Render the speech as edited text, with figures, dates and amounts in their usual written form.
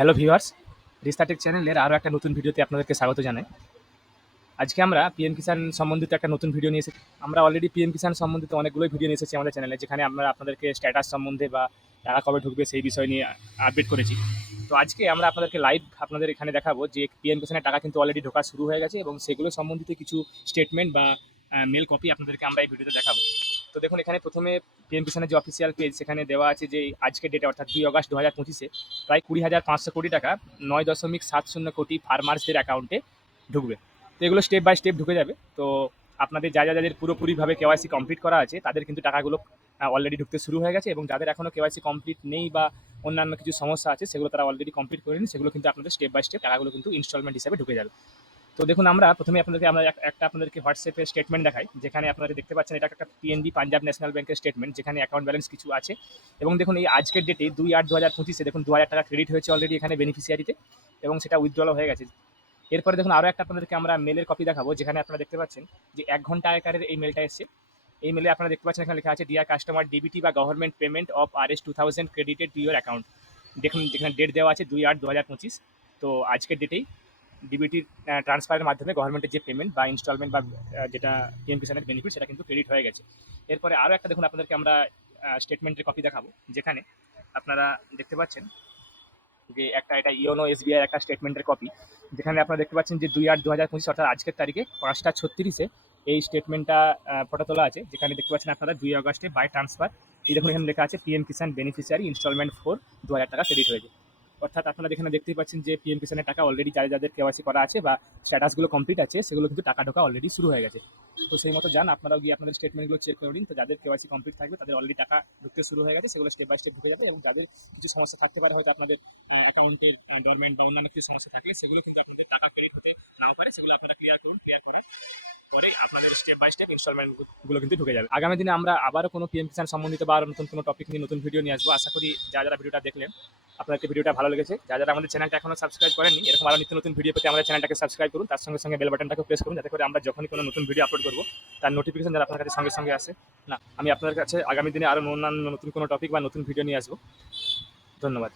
Hello viewers, রিস্তাটেক চ্যানেলের আরও একটা নতুন ভিডিওতে আপনাদেরকে স্বাগত জানাই। আজকে আমরা পিএম কিষাণ সম্বন্ধিত একটা নতুন ভিডিও নিয়ে এসেছি। আমরা অলরেডি পিএম কিষাণ সম্বন্ধিত অনেকগুলোই ভিডিও নিয়ে এসেছি আমাদের চ্যানেলে, যেখানে আমরা আপনাদেরকে স্ট্যাটাস সম্বন্ধে বা টাকা কবে ঢুকবে সেই বিষয় নিয়ে আপডেট করেছি। তো আজকে আমরা আপনাদেরকে লাইভ আপনাদের এখানে দেখাবো যে পিএম কিষাণের টাকা কিন্তু অলরেডি ঢোকা শুরু হয়ে গেছে, এবং সেগুলো সম্বন্ধিত কিছু স্টেটমেন্ট বা মেল কপি আপনাদেরকে আমরা এই ভিডিওতে দেখাবো। তো দেখুন, এখানে প্রথমে পিএম কিষাণের যে অফিসিয়াল পেজ, সেখানে দেওয়া আছে যে আজকের ডেটে অর্থাৎ 2 আগস্ট 2025-এ প্রায় 20,500 কোটি টাকা 9.70 কোটি ফার্মার্সদের অ্যাকাউন্টে ঢুকবে। তো এগুলো স্টেপ বাই স্টেপ ঢুকে যাবে। তো আপনাদের যাদের পুরোপুরিভাবে কেওয়াইসি কমপ্লিট করা আছে তাদের কিন্তু টাকাগুলো অলরেডি ঢুকতে শুরু হয়ে গেছে, এবং যাদের এখনও কেওয়াইসি কমপ্লিট নেই বা অন্যান্য কিছু সমস্যা আছে সেগুলো তারা অলরেডি কমপ্লিট করেনি, সেগুলো কিন্তু আপনাদের স্টেপ বাই স্টেপ টাকাগুলো কিন্তু ইনস্টলমেন্ট হিসাবে ঢুকে যাবে। তো দেখুন, আমরা প্রথমে একটা আপনাদেরকে হোয়াটসঅ্যাপের স্টেটমেন্ট দেখাই, যেখানে আপনারা দেখতে পাচ্ছেন এটা একটা পিএনবি পাঞ্জাব ন্যাশনাল ব্যাংকের স্টেটমেন্ট, যেখানে অ্যাকাউন্ট ব্যালেন্স কিছু আছে। এবং দেখুন, এই আজকের ডেটে 2/8/2025-এ দেখুন 2,000 টাকা ক্রেডিট হয়েছে অলরেডি এখানে বেনিফিশিয়ারিতে, এবং সেটা উইথড্রল হয়ে গেছে। এরপরে দেখুন, আরও একটা আপনাদেরকে আমরা মেলের কপি দেখাবো, যেখানে আপনারা দেখতে পাচ্ছেন যে 1 ঘন্টা আগেকারের এই মেলটা এসছে। এই মেলে আপনারা দেখতে পাচ্ছেন এখানে লেখা আছে, ডিয়ার কাস্টমার, ডিবিটি বা government payment of Rs 2000 credited to your account. দেখুন, যেখানে ডেট দেওয়া আছে 2/8/2025। তো আজকের ডেটেই ডিবিটির ট্রান্সফারের মাধ্যমে গভর্নমেন্টের যে পেমেন্ট বা ইনস্টলমেন্ট বা যেটা পিএম কিষাণের বেনিফিট, সেটা কিন্তু ক্রেডিট হয়ে গেছে। এরপরে আরও একটা দেখুন, আপনাদেরকে আমরা স্টেটমেন্টের কপি দেখাবো, যেখানে আপনারা দেখতে পাচ্ছেন যে এটা ইওনো এসবিআই একটা স্টেটমেন্টের কপি, যেখানে আপনারা দেখতে পাচ্ছেন যে 2/8/2025 অর্থাৎ আজকের তারিখে 5:36-এ এই স্টেটমেন্টটা ফটো তোলা আছে, যেখানে দেখতে পাচ্ছেন আপনারা 2 আগস্টে বাই ট্রান্সফার। এই দেখুন, এখানে লেখা আছে পিএম কিষাণ বেনিফিশিয়ারি ইনস্টলমেন্ট 4 2,000 টাকা ক্রেডিট হয়েছে। অর্থাৎ আপনারা এখানে দেখতেই পাচ্ছেন যে পিএম কিষাণের টাকা অলরেডি যাদের কেওয়াইসি করা আছে বা স্ট্যাটাসগুলো কমপ্লিট আছে, সেগুলো কিন্তু টাকা ঢোকা অলরেডি শুরু হয়ে গেছে। তো সেই মতো যান, আপনারাও গিয়ে আপনাদের স্টেটমেন্টগুলো চেক করে নিন। তো যাদের কেওয়াইসি কমপ্লিট থাকবে তাদের অলরেডি টাকা ঢুকতে শুরু হয়ে গেছে, সেগুলো স্টেপ বাই স্টেপ ঢুকে যাবে। এবং যাদের কিছু সমস্যা থাকতে পারে, হয়তো আপনাদের অ্যাকাউন্টের ডরমেন্ট বা অন্যান্য কিছু সমস্যা থাকলে, সেগুলো কিন্তু আপনাদের টাকা ক্রেডিট হতে নাও পারে, সেগুলো আপনারা ক্লিয়ার করুন। ক্লিয়ার করার পরে আপনাদের স্টেপ বাই স্টেপ ইনস্টলমেন্টগুলো কিন্তু ঢুকে যাবে। আগামী দিনে আমরা আবারও কোনো পিএম কিষাণ সম্বন্ধিত বা আরও নতুন কোনো টপিক নিয়ে নতুন ভিডিও নিয়ে আসবো। আশা করি যারা ভিডিওটা দেখলেন আপনাদের ভিডিওটা ভালো লেগেছে। যারা আমাদের চ্যানেলটা এখনো সাবস্ক্রাইব করেননি, এরকম আরও নিত্য নতুন ভিডিও পেতে আমাদের চ্যানেলটাকে সাবস্ক্রাইব করুন। তার সঙ্গে সঙ্গে বেল বাটনটাকে প্রেস করুন, যাতে করে আমরা যখনই কোনো নতুন ভিডিও আপলোড করবো তার নোটিফিকেশন যারা আপনার কাছে সঙ্গে সঙ্গে আসে। না, আমি আপনাদের কাছে আগামী দিনে আরও অন্যান্য নতুন কোনো টপিক বা নতুন ভিডিও নিয়ে আসবো। ধন্যবাদ।